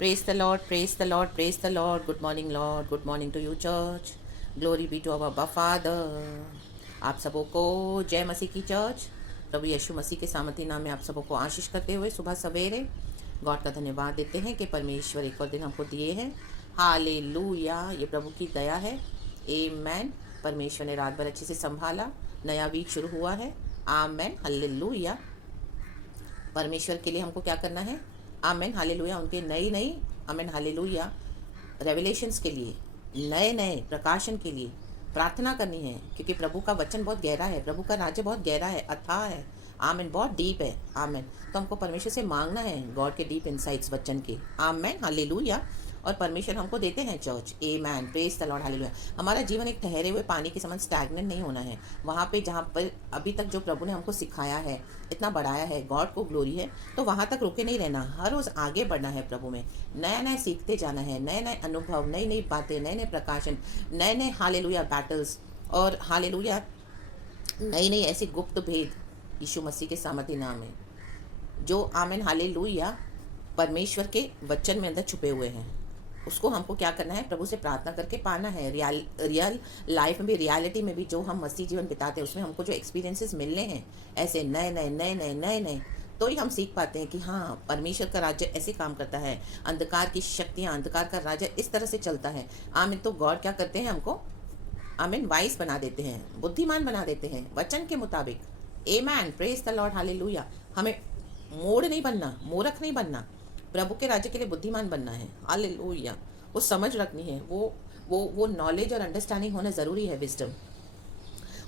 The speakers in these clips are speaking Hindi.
Praise the Lord, praise the Lord, praise the Lord. Good morning, Lord. Good morning to you, church. Glory be to our Abba Father. आप सबों को जय मसीह की चर्च। प्रभु यीशु मसीह के सामर्थी नाम में आप सबों को आशीष करते हुए सुबह सवेरे गॉड का धन्यवाद देते हैं कि परमेश्वर एक और दिन हमको दिए हैं। हालेलुया, ये प्रभु की दया है। आमेन। परमेश्वर ने रात भर अच्छे से संभाला, नया वीक शुरू हुआ है। आमेन, हालेलुया। परमेश्वर के लिए हमको क्या करना है? आमेन, हालेलुया। उनके नई नई आमेन, हालेलुया, रेवलेशंस के लिए, नए नए प्रकाशन के लिए प्रार्थना करनी है, क्योंकि प्रभु का वचन बहुत गहरा है, प्रभु का राज्य बहुत गहरा है, अथाह है। आमेन, बहुत डीप है। आमेन। तो हमको परमेश्वर से मांगना है गॉड के डीप इनसाइट्स वचन के। आमेन, हालेलुया। और परमेश्वर हमको देते हैं church. Amen, praise the lord, hallelujah. हमारा जीवन एक ठहरे हुए पानी के समान स्टैग्नेंट नहीं होना है। वहाँ पे जहाँ पर अभी तक जो प्रभु ने हमको सिखाया है, इतना बढ़ाया है, गॉड को ग्लोरी है, तो वहाँ तक रुके नहीं रहना। हर रोज़ आगे बढ़ना है प्रभु में, नया नया सीखते जाना है, नए नए अनुभव, नई नई बातें, नए नए प्रकाशन, नए नए हालेलुया बैटल्स और हालेलुया नई नई ऐसी गुप्त भेद यीशु मसीह के सामर्थी नाम में, जो आमेन, हालेलुया, परमेश्वर के वचन में अंदर छुपे हुए हैं। उसको हमको क्या करना है? प्रभु से प्रार्थना करके पाना है। रियल लाइफ में भी, रियलिटी में भी, जो हम मसीह जीवन बिताते हैं उसमें हमको जो एक्सपीरियंसेस मिलने हैं, ऐसे नए नए नए नए नए नए, तो ही हम सीख पाते हैं कि हाँ, परमेश्वर का राज्य ऐसे काम करता है। अंधकार की शक्तियाँ, अंधकार का राज्य इस तरह से चलता है। आमीन। तो गॉड क्या करते हैं? हमको आमीन वाइस बना देते हैं, बुद्धिमान बना देते हैं वचन के मुताबिक। आमेन, प्रेज द लॉर्ड, हालेलुया। हमें मोड़ नहीं बनना, मूर्ख नहीं बनना, प्रभु के राज्य के लिए बुद्धिमान बनना है। हालेलुया। वो समझ रखनी है, वो नॉलेज और अंडरस्टैंडिंग होना ज़रूरी है, विजडम।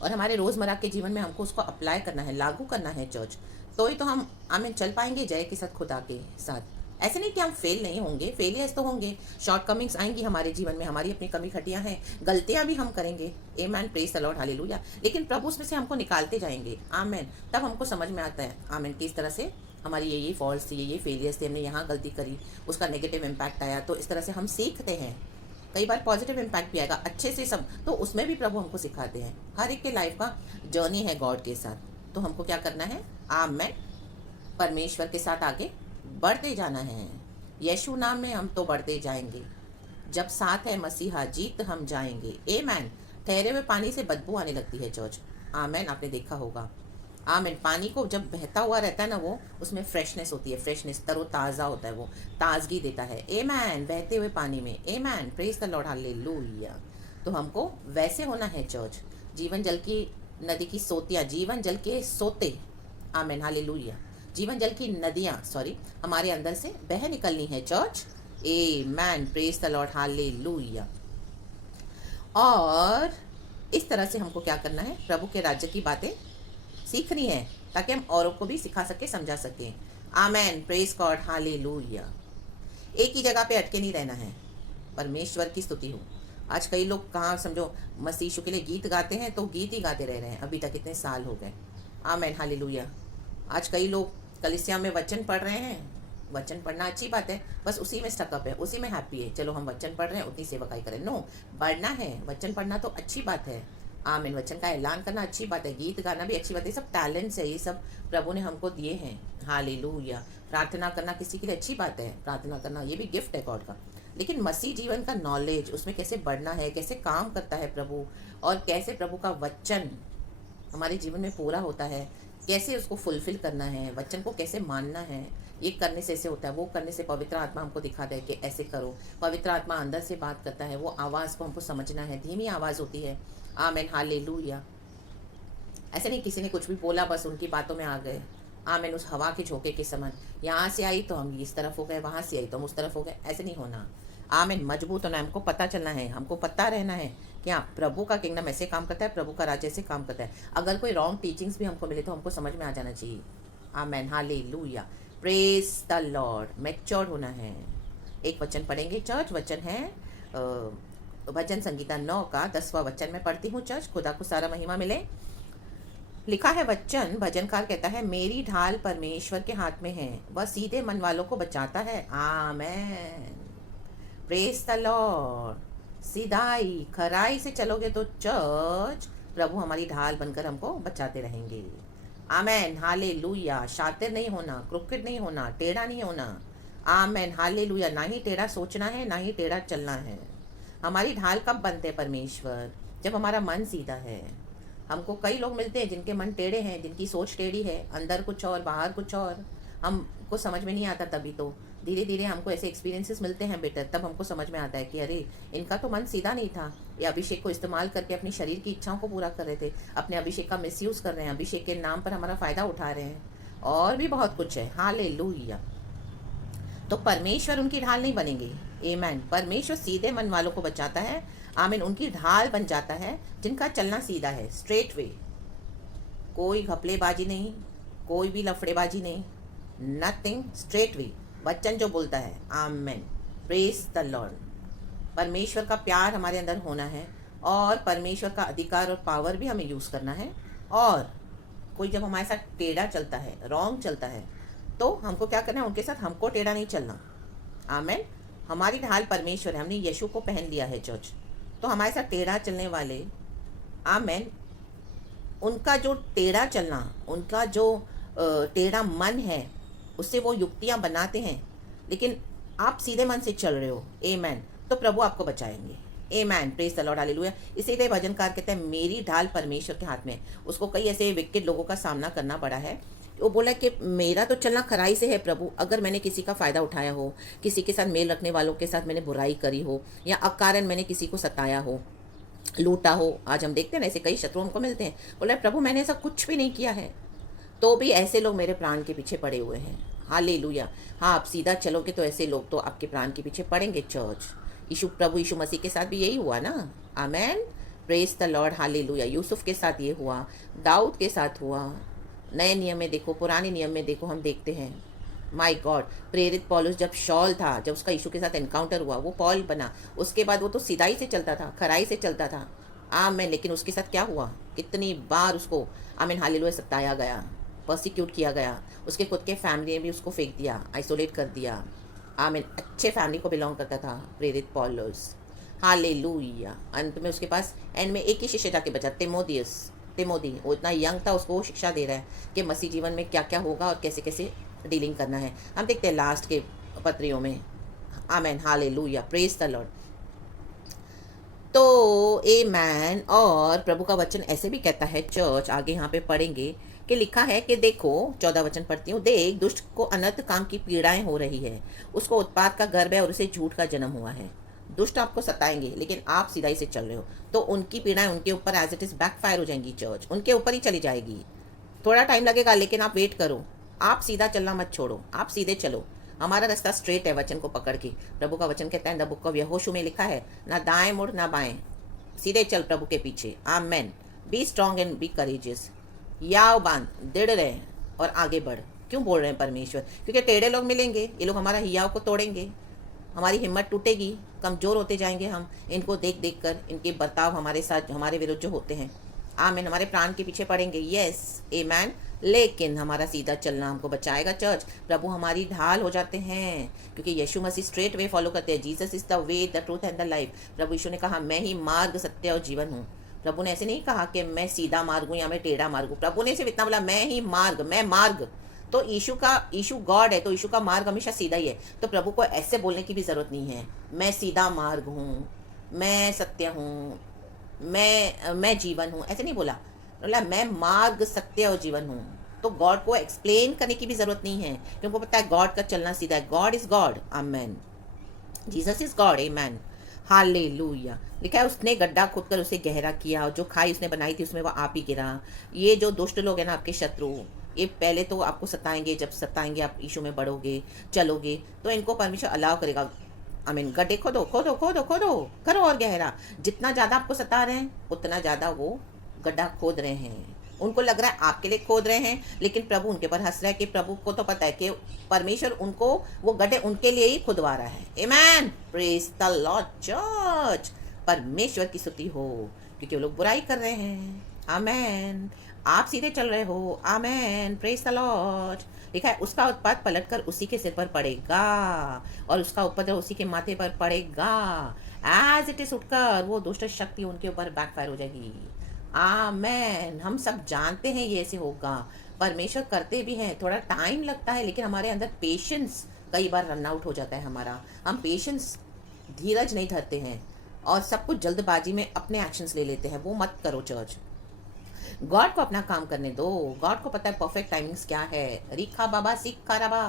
और हमारे रोज़मर्रा के जीवन में हमको उसको अप्लाई करना है, लागू करना है चर्च। तो ही तो हम आमीन चल पाएंगे जय के साथ, खुदा के साथ। ऐसे नहीं कि हम फेल नहीं होंगे, फेलियर्स तो होंगे, शॉर्ट कमिंग्स आएंगी हमारे जीवन में, हमारी अपनी कमी खटियाँ हैं, गलतियाँ भी हम करेंगे। आमेन, प्रेज द लॉर्ड, हालेलुया। लेकिन प्रभु उसमें से हमको निकालते जाएंगे। आमेन। तब हमको समझ में आता है आमेन किस तरह से हमारी ये फॉल्ट्स थी, ये फेलियर्स थे, हमने यहाँ गलती करी, उसका नेगेटिव इम्पैक्ट आया। तो इस तरह से हम सीखते हैं। कई बार पॉजिटिव इम्पैक्ट भी आएगा अच्छे से सब, तो उसमें भी प्रभु हमको सिखाते हैं। हर एक के लाइफ का जर्नी है गॉड के साथ। तो हमको क्या करना है? आमेन, परमेश्वर के साथ आगे बढ़ते जाना है। यीशु नाम में हम तो बढ़ते जाएंगे। जब साथ है मसीहा, जीत हम जाएंगे। आमेन। ठहरे हुए पानी से बदबू आने लगती है चर्च। आमेन, आपने देखा होगा। आमीन। पानी को जब बहता हुआ रहता है ना, वो उसमें फ्रेशनेस होती है, फ्रेशनेस, तरोताज़ा होता है, वो ताजगी देता है। आमेन, बहते हुए पानी में। आमेन, प्रेज द लॉर्ड, हालेलुया। तो हमको वैसे होना है चर्च। जीवन जल की नदी की सोतियाँ, जीवन जल के सोते, आमीन, हालेलुया, जीवन जल की नदियाँ हमारे अंदर से बह निकलनी है church. Amen, praise the lord, hallelujah. और इस तरह से हमको क्या करना है? प्रभु के राज्य की बातें सीखनी है, ताकि हम औरों को भी सिखा सके, समझा सकें। आमेन, प्रेज गॉड, हालेलुया। एक ही जगह पे अटके नहीं रहना है। परमेश्वर की स्तुति हो। आज कई लोग कहाँ समझो मसीह यीशु के लिए गीत गाते हैं, तो गीत ही गाते रह रहे हैं, अभी तक इतने साल हो गए। आमेन, हालेलुया। आज कई लोग कलीसिया में वचन पढ़ रहे हैं। वचन पढ़ना अच्छी बात है, बस उसी में स्टकअप है, उसी में हैप्पी है। चलो हम वचन पढ़ रहे हैं, उतनी सेवकाई करें। नो, बढ़ना है। वचन पढ़ना तो अच्छी बात है। आमीन। वचन का ऐलान करना अच्छी बात है, गीत गाना भी अच्छी बात है। ये सब टैलेंट्स है, ये सब प्रभु ने हमको दिए हैं। हालेलुया। प्रार्थना करना किसी के लिए अच्छी बात है, प्रार्थना करना ये भी गिफ्ट है गॉड का। लेकिन मसीह जीवन का नॉलेज, उसमें कैसे बढ़ना है, कैसे काम करता है प्रभु, और कैसे प्रभु का वचन हमारे जीवन में पूरा होता है, कैसे उसको फुलफिल करना है, वचन को कैसे मानना है, ये करने से ऐसे होता है, वो करने से पवित्र आत्मा हमको दिखाता है कि ऐसे करो। पवित्र आत्मा अंदर से बात करता है, वो आवाज़ को हमको समझना है, धीमी आवाज़ होती है। आमेन, हालेलुया। ऐसे नहीं किसी ने कुछ भी बोला बस उनकी बातों में आ गए। आमेन, उस हवा के झोंके के समान, यहाँ से आई तो हम इस तरफ हो गए, वहाँ से आई तो हम उस तरफ हो गए, ऐसे नहीं होना। आमेन, मजबूत होना है, हमको पता चलना है, हमको पता रहना है कि हाँ, प्रभु का किंगडम ऐसे काम करता है, प्रभु का राज्य ऐसे काम करता है। अगर कोई रॉन्ग टीचिंग्स भी हमको मिले तो हमको समझ में आ जाना चाहिए। Amen, hallelujah, praise the lord. Mature होना है। एक वचन पढ़ेंगे चर्च। वचन है भजन संगीता 9 का 10वां वचन में पढ़ती हूँ चर्च। खुदा को सारा महिमा मिले। लिखा है वचन, भजनकार कहता है, मेरी ढाल परमेश्वर के हाथ में है, वह सीधे मन वालों को बचाता है। Amen, praise the Lord. सीधाई खराई से चलोगे तो चर्च, प्रभु हमारी ढाल बनकर हमको बचाते रहेंगे। आमेन, हालेलुया। शातिर नहीं होना, क्रुकेड नहीं होना, टेढ़ा नहीं होना। आमेन, हालेलुया। ना ही टेढ़ा सोचना है, ना ही टेढ़ा चलना है। हमारी ढाल कब बनते हैं परमेश्वर? जब हमारा मन सीधा है। हमको कई लोग मिलते हैं जिनके मन टेढ़े हैं, जिनकी सोच टेढ़ी है, अंदर कुछ और बाहर कुछ और। हमको समझ में नहीं आता, तभी तो धीरे धीरे हमको ऐसे एक्सपीरियंसेस मिलते हैं बेटर, तब हमको समझ में आता है कि अरे इनका तो मन सीधा नहीं था। ये अभिषेक को इस्तेमाल करके अपनी शरीर की इच्छाओं को पूरा कर रहे थे, अपने अभिषेक का मिसयूज़ कर रहे हैं, अभिषेक के नाम पर हमारा फ़ायदा उठा रहे हैं, और भी बहुत कुछ है। हालेलुया। तो परमेश्वर उनकी ढाल नहीं बनेंगे। आमीन। परमेश्वर सीधे मन वालों को बचाता है। आमीन। उनकी ढाल बन जाता है जिनका चलना सीधा है, स्ट्रेट वे। कोई घपलेबाजी नहीं, कोई भी लफड़ेबाजी नहीं, नथिंग, स्ट्रेट वे। वचन जो बोलता है। आमीन। Praise the Lord. परमेश्वर का प्यार हमारे अंदर होना है, और परमेश्वर का अधिकार और पावर भी हमें यूज़ करना है। और कोई जब हमारे साथ टेढ़ा चलता है, रॉन्ग चलता है, तो हमको क्या करना है? उनके साथ हमको टेढ़ा नहीं चलना। आमेन। हमारी ढाल परमेश्वर है, हमने यीशु को पहन लिया है चर्च। तो हमारे साथ टेढ़ा चलने वाले, आमेन, उनका जो टेढ़ा चलना, उनका जो टेढ़ा मन है, उससे वो युक्तियाँ बनाते हैं, लेकिन आप सीधे मन से चल रहे हो। आमेन। तो प्रभु आपको बचाएंगे। Amen. Praise the lord. Hallelujah. इसीलिए भजनकार कहते हैं मेरी ढाल परमेश्वर के हाथ में। उसको कई ऐसे विकेट लोगों का सामना करना पड़ा है। वो बोला कि मेरा तो चलना खराई से है प्रभु, अगर मैंने किसी का फ़ायदा उठाया हो, किसी के साथ मेल रखने वालों के साथ मैंने बुराई करी हो, या अकारण मैंने किसी को सताया हो, लूटा हो। आज हम देखते हैं ना ऐसे कई शत्रु हमको मिलते हैं। बोला प्रभु मैंने ऐसा कुछ भी नहीं किया है, तो भी ऐसे लोग मेरे प्राण के पीछे पड़े हुए हैं। हालेलुया। हाँ, आप सीधा चलोगे तो ऐसे लोग तो आपके प्राण के पीछे पड़ेंगे चर्च। प्रभु यीशु मसीह के साथ भी यही हुआ ना। Amen. Praise the lord. Hallelujah. Yusuf के साथ ये हुआ, दाऊद के साथ हुआ। नए नियम में देखो, पुराने नियम में देखो, हम देखते हैं। My God. प्रेरित पौलुस जब शॉल था, जब उसका यीशु के साथ एनकाउंटर हुआ, वो पॉल बना। उसके बाद वो तो सीधाई से चलता था, खराई से चलता था। आमेन। लेकिन उसके साथ क्या हुआ? कितनी बार उसको, आमीन, हालेलुया, सताया गया, पर्सिक्यूट किया गया। उसके खुद के फैमिली ने भी उसको फेंक दिया, आइसोलेट कर दिया। आमीन। अच्छे फैमिली को बिलोंग करता था प्रेरित पौलुस। हालेलुया। अंत में उसके पास एंड में एक ही शिष्य जाके बचा, तिमोथी। वो इतना यंग था, उसको वो शिक्षा दे रहा है कि मसीह जीवन में क्या क्या होगा और कैसे कैसे डीलिंग करना है। हम देखते हैं लास्ट के पत्रियों में। आमेन। हालेलुया। Praise the Lord. तो आमेन। और प्रभु का वचन ऐसे भी कहता है चर्च, आगे यहाँ पे पढ़ेंगे कि लिखा है कि देखो, 14 वचन पढ़ती हूँ। देख, दुष्ट को अनर्थ काम की पीड़ाएं हो रही है, उसको उत्पात का गर्भ है और उसे झूठ का जन्म हुआ है। दुष्ट आपको सताएंगे, लेकिन आप सीधाई से चल रहे हो, तो उनकी पीड़ाएं उनके ऊपर एज इट इज बैकफायर हो जाएंगी चर्च, उनके ऊपर ही चली जाएगी। थोड़ा टाइम लगेगा, लेकिन आप वेट करो। आप सीधा चलना मत छोड़ो, आप सीधे चलो। हमारा रास्ता स्ट्रेट है वचन को पकड़ के। प्रभु का वचन कहता है, द बुक ऑफ यहोशू में लिखा है, ना दाएं मुड़ ना बाएं, सीधे चल प्रभु के पीछे। Amen. Be strong and be courageous. याव बांध, दृढ़ रहे और आगे बढ़। क्यों बोल रहे हैं परमेश्वर? क्योंकि टेढ़े लोग मिलेंगे, ये लोग हमारा हियाव को तोड़ेंगे, हमारी हिम्मत टूटेगी, कमज़ोर होते जाएंगे हम इनको देख देख कर, इनके बर्ताव हमारे साथ, हमारे विरुद्ध जो होते हैं। आमीन। हमारे प्राण के पीछे पड़ेंगे। यस, आमेन। लेकिन हमारा सीधा चलना हमको बचाएगा चर्च। प्रभु हमारी ढाल हो जाते हैं, क्योंकि यीशु मसीह स्ट्रेट वे फॉलो करते हैं। Jesus is the way, the truth and the life. प्रभु यीशु ने कहा, मैं ही मार्ग, सत्य और जीवन हूँ। प्रभु ने ऐसे नहीं कहा कि मैं सीधा मार्ग हूँ या मैं टेढ़ा मार्ग हूँ। प्रभु ने सिर्फ इतना बोला, मैं ही मार्ग, मैं मार्ग। तो यीशु गॉड है, तो यीशु का मार्ग हमेशा सीधा ही है। तो प्रभु को ऐसे बोलने की भी ज़रूरत नहीं है, मैं सीधा मार्ग हूँ, मैं सत्य हूँ, मैं जीवन हूँ। ऐसे नहीं बोला, बोला मैं मार्ग, सत्य और जीवन हूँ। तो गॉड को एक्सप्लेन करने की भी ज़रूरत नहीं है, क्योंकि पता है गॉड का चलना सीधा है। God is God. Amen. Jesus is God. Amen. Hallelujah. लिखा है, उसने गड्ढा खोदकर उसे गहरा किया, और जो खाई उसने बनाई थी उसमें वह आप ही गिरा। ये जो दुष्ट लोग हैं ना, आपके शत्रु, ये पहले तो आपको सताएंगे। जब सताएंगे, आप यीशु में बढ़ोगे, चलोगे, तो इनको परमेश्वर अलाउ करेगा। आई मीन, गड्ढे खोदो खोदो खोदो खोदो, करो और गहरा। जितना ज़्यादा आपको सता रहे हैं, उतना ज़्यादा वो गड्ढा खोद रहे हैं। उनको लग रहा है आपके लिए खोद रहे हैं, लेकिन प्रभु उनके पर हंस रहा है कि प्रभु को तो पता है कि परमेश्वर उनको वो गड्ढे उनके लिए ही खुदवा रहा है। Amen. Praise the lord church. परमेश्वर की स्तुति हो, क्योंकि वो लोग बुराई कर रहे हैं। आमेन। आप सीधे चल रहे हो। आमेन। Praise the lord. लिखा है, उसका उत्पात पलटकर उसी के सिर पर पड़ेगा, और उसका उपद्रव उसी के माथे पर पड़ेगा। एज इट इज उठकर वो दुष्ट शक्ति उनके ऊपर बैकफायर हो जाएगी। आमेन। हम सब जानते हैं ये ऐसे होगा, परमेश्वर करते भी हैं। थोड़ा टाइम लगता है, लेकिन हमारे अंदर पेशेंस कई बार रन आउट हो जाता है हमारा, हम पेशेंस धीरज नहीं धरते हैं और सब कुछ जल्दबाजी में अपने एक्शंस ले लेते हैं। वो मत करो चर्च। गॉड को अपना काम करने दो। गॉड को पता है परफेक्ट टाइमिंग्स क्या है। रिखा बाबा सिक्का रबा।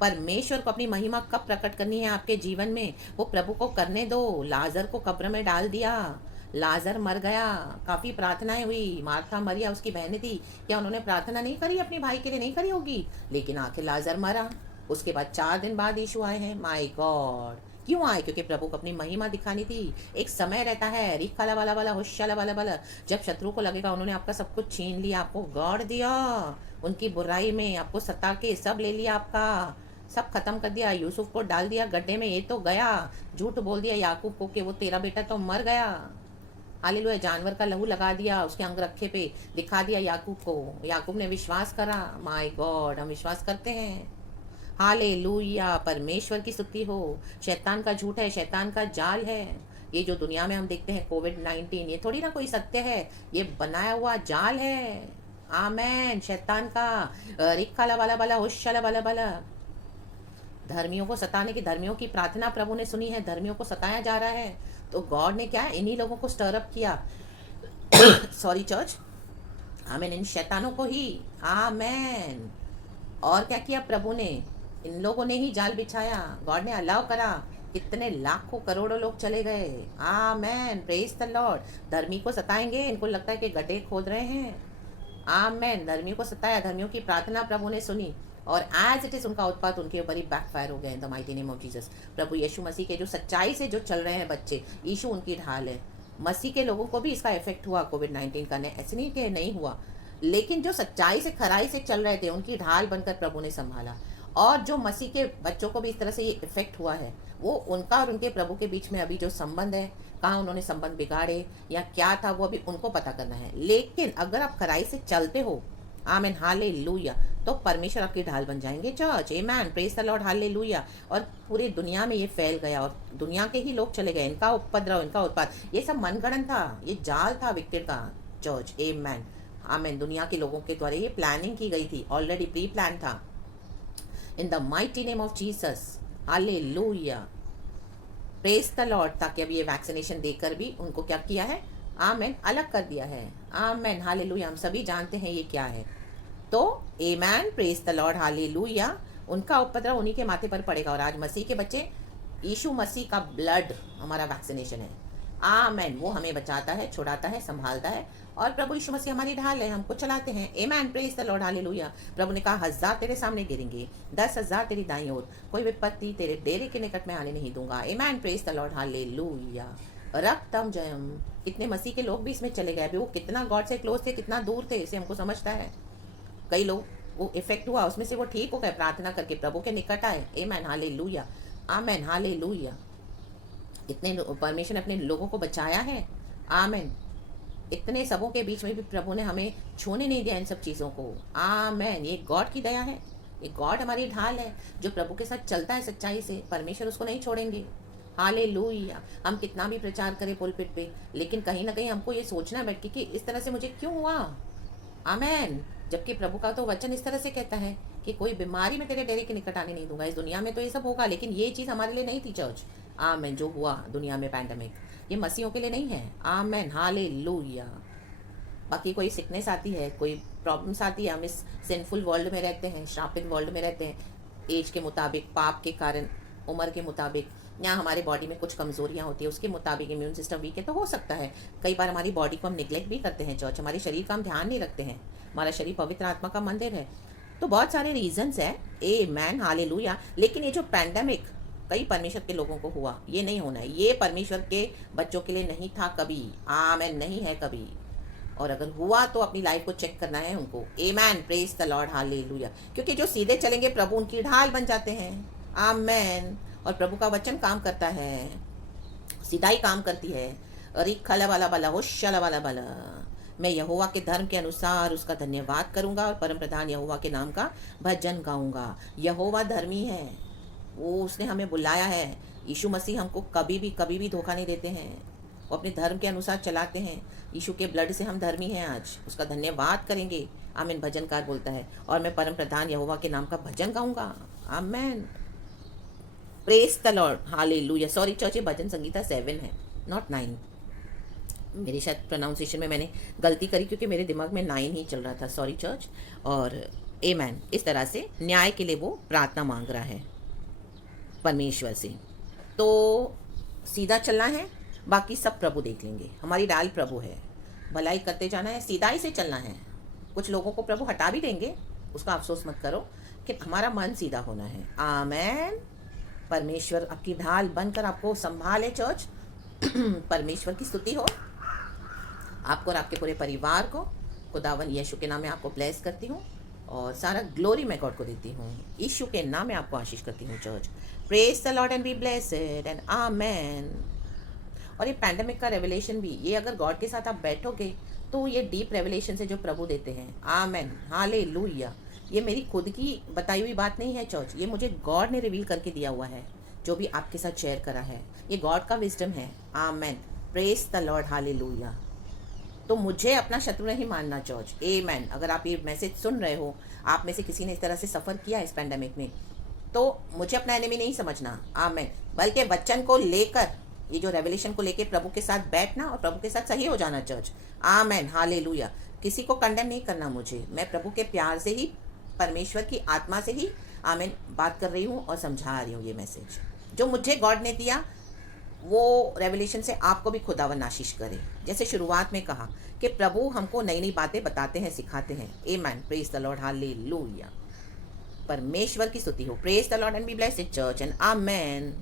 परमेश्वर को अपनी महिमा कब प्रकट करनी है आपके जीवन में, वो प्रभु को करने दो। लाजर को कब्र में डाल दिया, लाजर मर गया, काफ़ी प्रार्थनाएं हुई। मार्था मरिया उसकी बहनें थी, क्या उन्होंने प्रार्थना नहीं करी अपने भाई के लिए? नहीं करी होगी, लेकिन आखिर लाजर मरा। उसके बाद 4 दिन बाद यीशु आए हैं। माय गॉड, क्यों आए? क्योंकि प्रभु को अपनी महिमा दिखानी थी। एक समय रहता है, रिखाला वाला वाला होशाला वाला वाला, जब शत्रु को लगेगा उन्होंने आपका सब कुछ छीन लिया, आपको गाड़ दिया, उनकी बुराई में आपको सता के सब ले लिया, आपका सब खत्म कर दिया। यूसुफ को डाल दिया गड्ढे में, ये तो गया। झूठ बोल दिया याकूब को कि वो तेरा बेटा तो मर गया। हालेलुया। जानवर का लहू लगा दिया उसके अंग रखे पे, दिखा दिया याकूब को। याकूब ने विश्वास करा। माय गॉड, हम विश्वास करते हैं। हालेलुया, परमेश्वर की स्तुति हो। शैतान का झूठ है, शैतान का जाल है। ये जो दुनिया में हम देखते हैं कोविड-19, ये थोड़ी ना कोई सत्य है, ये बनाया हुआ जाल है। आमेन। शैतान का रिक्काला वाला बाला होशाला वाला बाला, धर्मियों को सताने की, धर्मियों की प्रार्थना प्रभु ने सुनी है। धर्मियों को सताया जा रहा है, तो गॉड ने क्या, इन्हीं लोगों को स्टर अप किया। Sorry church. आमेन। इन शैतानों को ही। आमेन। और क्या किया प्रभु ने? इन लोगों ने ही जाल बिछाया। गॉड ने अलाउ करा, कितने लाखों करोड़ों लोग चले गए। आमेन, प्रेज द लॉर्ड। धर्मी को सताएंगे, इनको लगता है कि गड्ढे खोद रहे हैं। आमेन। धर्मियों को सताया, धर्मियों की प्रार्थना प्रभु ने सुनी, और एज इट इज उनका उत्पात उनके ऊपर ही बैकफायर हो गए। In the mighty name of Jesus. प्रभु यीशु मसीह के जो सच्चाई से जो चल रहे हैं बच्चे, यीशु उनकी ढाल है। मसीह के लोगों को भी इसका इफेक्ट हुआ कोविड-19 का, ऐसे नहीं कि नहीं हुआ, लेकिन जो सच्चाई से खराई से चल रहे थे उनकी ढाल बनकर प्रभु ने संभाला। और जो मसीह के बच्चों को भी इस तरह से ये इफेक्ट हुआ है, वो उनका और उनके प्रभु के बीच में अभी जो संबंध है, कहाँ उन्होंने संबंध बिगाड़े या क्या था, वो अभी उनको पता करना है। लेकिन अगर आप खराई से चलते हो, आमेन, हालेलुया, तो परमेश्वर आपकी ढाल बन जाएंगे church. Amen, praise the lord, hallelujah. और पूरी दुनिया में ये फैल गया और दुनिया के ही लोग चले गए। इनका उपद्रव, इनका उत्पाद, ये सब मनगढ़ंत था, ये जाल था विक्टिड का चर्च। आमेन, आमेन। दुनिया के लोगों के द्वारा ये प्लानिंग की गई थी, ऑलरेडी प्री प्लान था। इन the mighty name of Jesus, hallelujah, praise the Lord. ताकि अब ये वैक्सीनेशन देकर भी उनको क्या किया है? आमेन, अलग कर दिया है। आमेन, हालेलुया। हम सभी जानते हैं ये क्या है। तो आमेन, प्रेज द लॉर्ड, हालेलुया। उनका उपद्रव उन्हीं के माथे पर पड़ेगा। और आज मसीह के बच्चे, यीशु मसीह का ब्लड हमारा वैक्सीनेशन है। आमेन, वो हमें बचाता है, छुड़ाता है, संभालता है। और प्रभु यीशु मसीह हमारी ढाल है, हमको चलाते हैं। आमेन, प्रेज द लॉर्ड, हालेलुया। प्रभु ने कहा 1000 तेरे सामने गिरेंगे, 10,000 तेरी दाईं ओर, कोई विपत्ति तेरे डेरे के निकट में आने नहीं दूंगा। आमेन, praise the lord, hallelujah. रक्तम Jayam. कितने मसीह के लोग भी इसमें चले गए। अभी वो कितना गॉड से क्लोज थे, कितना दूर थे, इसे हमको समझता है। कई लोग वो इफेक्ट हुआ, उसमें से वो ठीक हो गए प्रार्थना करके, प्रभु के निकट आए। आमेन, हालेलुया, आमेन, हालेलुया। इतने परमेश्वर ने अपने लोगों को बचाया है। आमेन। इतने सबों के बीच में भी प्रभु ने हमें छूने नहीं दिया इन सब चीज़ों को। आमेन। ये गॉड की दया है, ये गॉड हमारी ढाल है। जो प्रभु के साथ चलता है सच्चाई से, परमेश्वर उसको नहीं छोड़ेंगे। हालेलुया। हम कितना भी प्रचार करें पुलपिट पे, लेकिन कहीं ना कहीं हमको ये सोचना बैठ के कि इस तरह से मुझे क्यों हुआ। आमेन। जबकि प्रभु का तो वचन इस तरह से कहता है कि कोई बीमारी में तेरे डेरे के निकट आने नहीं दूंगा। इस दुनिया में तो ये सब होगा, लेकिन ये चीज़ हमारे लिए नहीं थी चर्च। आमेन। जो हुआ दुनिया में पैंडमिक, ये मसीहों के लिए नहीं है। आमेन, हालेलुया। बाकी कोई सिकनेस आती है, कोई प्रॉब्लम्स आती है, हम इस सिंफुल वर्ल्ड में रहते हैं, श्रापित वर्ल्ड में रहते हैं, एज के मुताबिक, पाप के कारण, उम्र के मुताबिक, या हमारे बॉडी में कुछ कमजोरियां होती है उसके मुताबिक, इम्यून सिस्टम वीक है, तो हो सकता है कई बार हमारी बॉडी को हम निगलेक्ट भी करते हैं चर्च, हमारे शरीर का हम ध्यान नहीं रखते हैं। हमारा शरीर पवित्र आत्मा का मंदिर है। तो बहुत सारे रीजंस है। आमेन, हालेलुया। लेकिन ये जो पैंडेमिक कई परमेश्वर के लोगों को हुआ, ये नहीं होना है। ये परमेश्वर के बच्चों के लिए नहीं था कभी। आमेन, नहीं है कभी। और अगर हुआ तो अपनी लाइफ को चेक करना है उनको। आमेन, प्रेज द लॉर्ड, हालेलुया। क्योंकि जो सीधे चलेंगे प्रभु उनकी ढाल बन जाते हैं। आमेन। और प्रभु का वचन काम करता है, सीधाई काम करती है। अरे खला वाला बला होशला वाला बला। मैं यहोवा के धर्म के अनुसार उसका धन्यवाद करूंगा और परम प्रधान यहोवा के नाम का भजन गाऊंगा। यहोवा धर्मी है, वो उसने हमें बुलाया है। यीशु मसीह हमको कभी भी धोखा नहीं देते हैं, वो अपने धर्म के अनुसार चलाते हैं। यीशु के ब्लड से हम धर्मी हैं, आज उसका धन्यवाद करेंगे। आमीन, भजनकार बोलता है। और मैं परम प्रधान यहोवा के नाम का भजन गाऊंगा। आमीन। Praise the lord, hallelujah. Sorry church, ये भजन संगीता 7 है, नॉट 9। मेरी शायद प्रोनाउंसिएशन में मैंने गलती करी क्योंकि मेरे दिमाग में 9 ही चल रहा था। Sorry church. और आमेन। इस तरह से न्याय के लिए वो प्रार्थना मांग रहा है परमेश्वर से। तो सीधा चलना है, बाकी सब प्रभु देख लेंगे। हमारी डाल प्रभु है, भलाई करते जाना है, सीधा ही से चलना है। कुछ लोगों को प्रभु हटा भी देंगे, उसका अफसोस मत करो, कि हमारा मन सीधा होना है। आमेन। परमेश्वर आपकी ढाल बनकर आपको संभाले चर्च। परमेश्वर की स्तुति हो आपको और आपके पूरे परिवार को। खुदावन यीशु के नाम में आपको ब्लेस करती हूँ और सारा ग्लोरी मैं गॉड को देती हूँ। यीशु के नाम में आपको आशीष करती हूँ church. Praise the lord and be blessed and amen. और ये पैंडेमिक का रेवलेशन भी, ये अगर गॉड के साथ आप बैठोगे तो ये डीप रेवलेशन से जो प्रभु देते हैं। आमेन, हालेलुया। ये मेरी खुद की बताई हुई बात नहीं है चर्च, ये मुझे गॉड ने रिवील करके दिया हुआ है। जो भी आपके साथ शेयर करा है ये गॉड का विजडम है। Amen, praise the lord, hallelujah. तो मुझे अपना शत्रु नहीं मानना चर्च। आमेन। अगर आप ये मैसेज सुन रहे हो, आप में से किसी ने इस तरह से सफ़र किया इस पैंडेमिक में, तो मुझे अपना एनिमी नहीं समझना। आमेन। बल्कि वचन को लेकर, ये जो रेवलेशन को लेकर प्रभु के साथ बैठना और प्रभु के साथ सही हो जाना चर्च। आमेन, हालेलुया। किसी को कंडेम नहीं करना मुझे, मैं प्रभु के प्यार से ही, परमेश्वर की आत्मा से ही आमेन बात कर रही हूँ और समझा रही हूँ। ये मैसेज जो मुझे गॉड ने दिया, वो रेवलेशन से आपको भी खुदावन आशीष करे। जैसे शुरुआत में कहा कि प्रभु हमको नई नई बातें बताते हैं, सिखाते हैं। आमेन, प्रेज द लॉर्ड, हालेलुया। परमेश्वर की स्तुति हो। Praise the lord and be blessed church and amen.